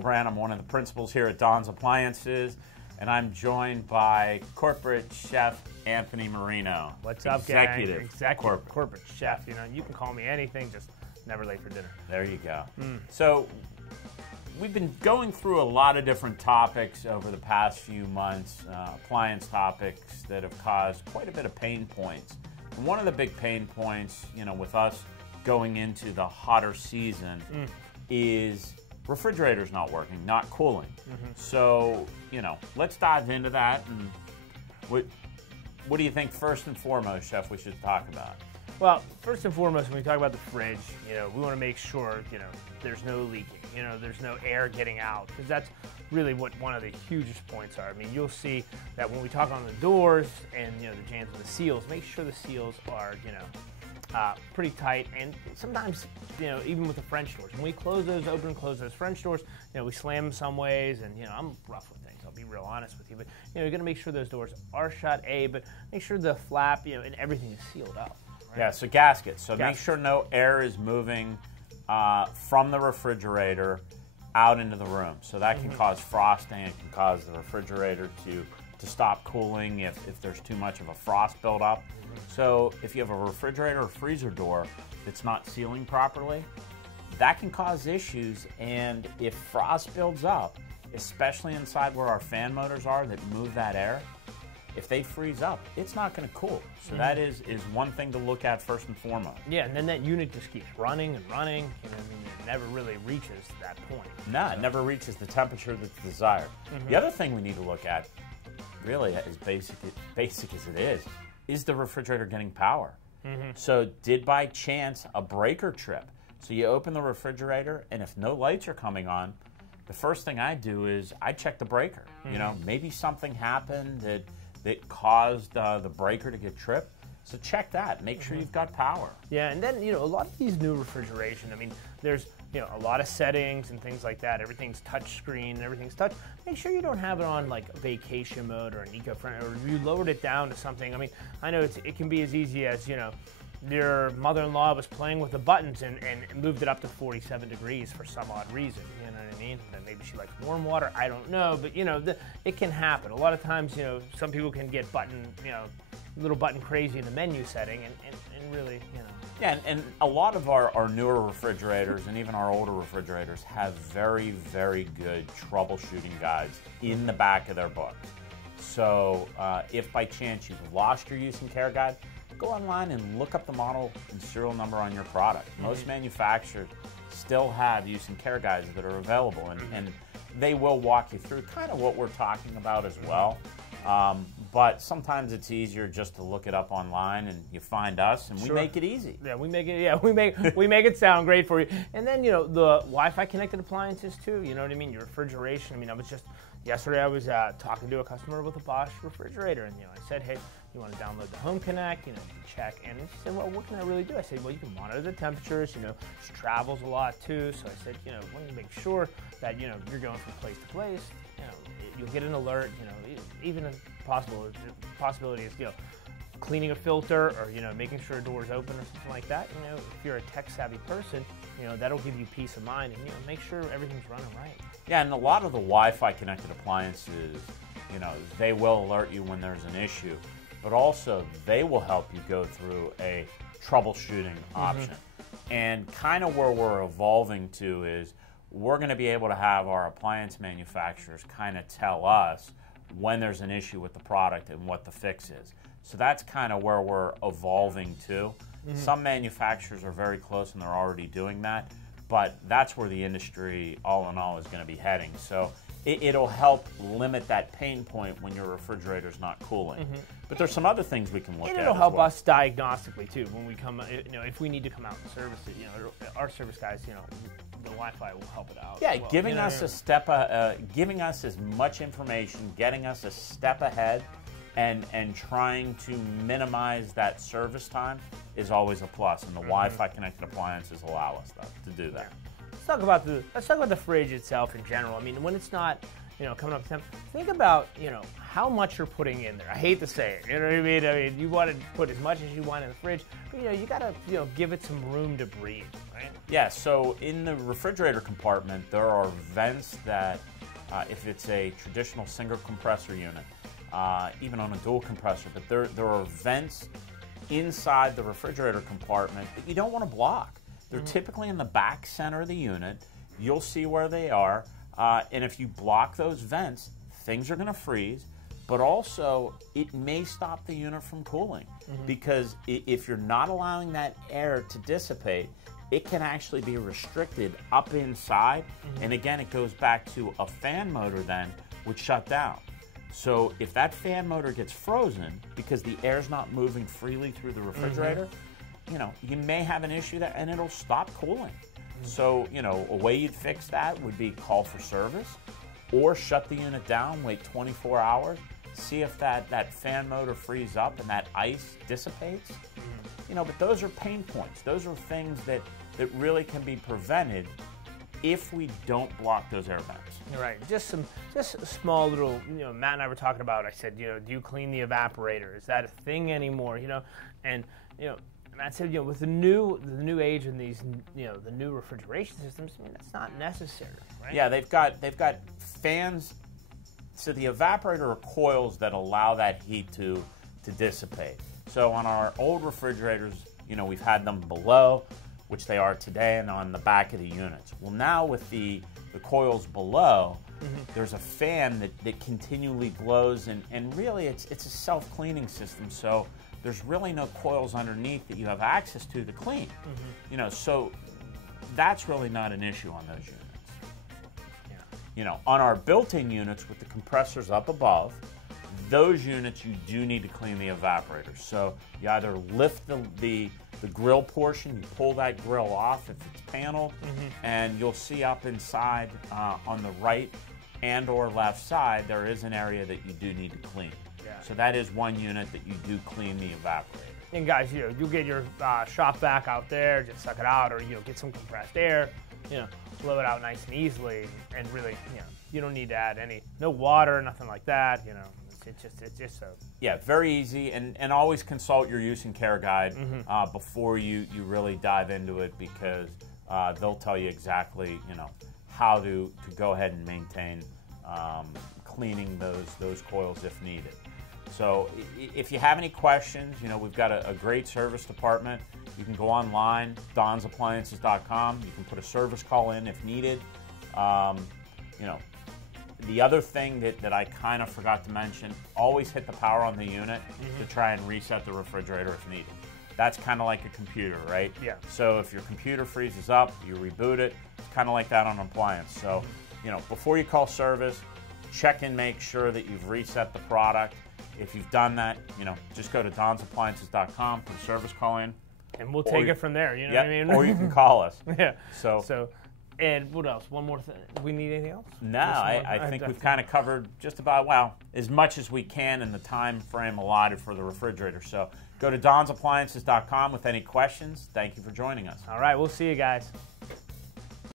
Hillebrand. I'm one of the principals here at Don's Appliances, and I'm joined by corporate chef Anthony Marino. What's up, gang? Executive corporate chef. You know, you can call me anything, just never late for dinner. There you go. So we've been going through a lot of different topics over the past few months, appliance topics that have caused quite a bit of pain points. And one of the big pain points, you know, with us going into the hotter season is refrigerators not working, not cooling. So, you know, let's dive into that. And what do you think first and foremost, Chef, we should talk about? Well, first and foremost, when we talk about the fridge, you know, we want to make sure, you know, there's no leaking, you know, there's no air getting out, because that's really what one of the hugest points are. I mean, you'll see that when we talk on the doors and, you know, the jams and the seals, make sure the seals are, you know, pretty tight. And sometimes, you know, even with the French doors, when we close those, open and close those French doors, you know, we slam them some ways, and, you know, I'm rough with things, I'll be real honest with you, but, you know, you're going to make sure those doors are shut, but make sure the flap, you know, and everything is sealed up. Right? Yeah, so gaskets. So make sure no air is moving from the refrigerator out into the room. So that can cause frosting. It can cause the refrigerator to stop cooling if there's too much of a frost buildup. So if you have a refrigerator or freezer door that's not sealing properly, that can cause issues. And if frost builds up, especially inside where our fan motors are that move that air, if they freeze up, it's not going to cool. So that is one thing to look at first and foremost. Yeah, and then that unit just keeps running and running, and I mean, it never really reaches that point. No, it never reaches the temperature that's desired. The other thing we need to look at, really as basic as it is the refrigerator getting power? So did by chance a breaker trip? So you open the refrigerator, and if no lights are coming on, the first thing I do is I check the breaker. You know, maybe something happened that caused the breaker to get tripped. So check that. Make sure you've got power. Yeah, and then, you know, a lot of these new refrigeration, I mean, there's, you know, a lot of settings and things like that. Everything's touch screen and everything's touch. Make sure you don't have it on like vacation mode or an eco-friendly, or you lowered it down to something. I mean, I know it can be as easy as, you know, your mother-in-law was playing with the buttons and moved it up to 47 degrees for some odd reason. You know what I mean? Maybe she likes warm water. I don't know, but, you know, it can happen. A lot of times, you know, some people can get little button crazy in the menu setting, and really, you know. Yeah, and a lot of our newer refrigerators and even our older refrigerators have very, very good troubleshooting guides in the back of their books. So if by chance you've lost your use and care guide, go online and look up the model and serial number on your product. Most manufacturers still have use and care guides that are available, and they will walk you through kind of what we're talking about as well. But sometimes it's easier just to look it up online, and you find us, and we make it easy. Yeah, we make it. Yeah, we make it sound great for you. And then, you know, the Wi-Fi connected appliances too. You know what I mean? Your refrigeration. I mean, yesterday I was talking to a customer with a Bosch refrigerator, and, you know, I said, hey, you want to download the Home Connect, you know, you can check. And she said, well, what can I really do? I said, well, you can monitor the temperatures, you know, she travels a lot too. So I said, you know, why don't you make sure that, you know, you're going from place to place, you know, you'll get an alert, you know, even a possibility is, you know, cleaning a filter, or, you know, making sure a door is open or something like that. You know, if you're a tech-savvy person, you know, that'll give you peace of mind, and, you know, make sure everything's running right. Yeah, and a lot of the Wi-Fi connected appliances, you know, they will alert you when there's an issue, but also they will help you go through a troubleshooting option. And kind of where we're evolving to is we're going to be able to have our appliance manufacturers kind of tell us when there's an issue with the product and what the fix is. So that's kind of where we're evolving to. Some manufacturers are very close and they're already doing that, but that's where the industry, all in all, is going to be heading. So it'll help limit that pain point when your refrigerator's not cooling. But there's some other things we can look at. And it'll help us diagnostically too when we come, you know, if we need to come out and service it. You know, our service guys, you know, the Wi-Fi will help it out. Yeah, well. Giving us a step, giving us as much information, getting us a step ahead, and trying to minimize that service time is always a plus. And the Wi-Fi connected appliances allow us to do that. Let's talk about the fridge itself in general. I mean, when it's not, you know, coming up to temp, think about, you know, how much you're putting in there. I hate to say it, you know what I mean? I mean, you want to put as much as you want in the fridge, but you gotta, give it some room to breathe, right? Yeah, so in the refrigerator compartment, there are vents that, if it's a traditional single compressor unit, even on a dual compressor, but there are vents inside the refrigerator compartment that you don't want to block. They're typically in the back center of the unit. You'll see where they are, and if you block those vents, things are going to freeze, but also it may stop the unit from cooling because if you're not allowing that air to dissipate, it can actually be restricted up inside, and again, it goes back to a fan motor then would shut down. So if that fan motor gets frozen because the air's not moving freely through the refrigerator, you may have an issue there and it'll stop cooling. So, a way you'd fix that would be call for service or shut the unit down, wait 24 hours, see if that fan motor frees up and that ice dissipates. But those are pain points. Those are things that really can be prevented if we don't block those air vents. Right. Just a small little, Matt and I were talking about, I said, do you clean the evaporator? Is that a thing anymore? And Matt said, with the new age in these, the new refrigeration systems, that's not necessary, right? Yeah, they've got fans. So the evaporator are coils that allow that heat to dissipate. So on our old refrigerators, we've had them below, which they are today, and on the back of the units. Well, now with the coils below, there's a fan that continually blows, and really it's a self-cleaning system. So there's really no coils underneath that you have access to clean. So that's really not an issue on those units. On our built-in units with the compressors up above, those units you do need to clean the evaporators. So you either lift the grill portion, you pull that grill off if it's paneled, and you'll see up inside on the right and or left side, there is an area that you do need to clean. Yeah. So that is one unit that you do clean the evaporator. And guys, you get your shop vac out there, just suck it out, or get some compressed air, blow it out nice and easily, and really, you don't need to add no water, nothing like that, It's just so. Yeah, very easy, and always consult your use and care guide before you really dive into it, because they'll tell you exactly how to go ahead and maintain cleaning those coils if needed. So if you have any questions, we've got a great service department. You can go online, donsappliances.com. You can put a service call in if needed. The other thing that I kind of forgot to mention, always hit the power on the unit to try and reset the refrigerator if needed. That's kind of like a computer, right? Yeah. So if your computer freezes up, you reboot it. It's kind of like that on an appliance. So, before you call service, check and make sure that you've reset the product. If you've done that, just go to donsappliances.com, put a service call in. And we'll take it from there, what I mean? Or you can call us. Yeah. So, and what else? One more thing. Do we need anything else? No, I think we've kind of covered just about, as much as we can in the time frame allotted for the refrigerator. So go to donsappliances.com with any questions. Thank you for joining us. All right, we'll see you guys.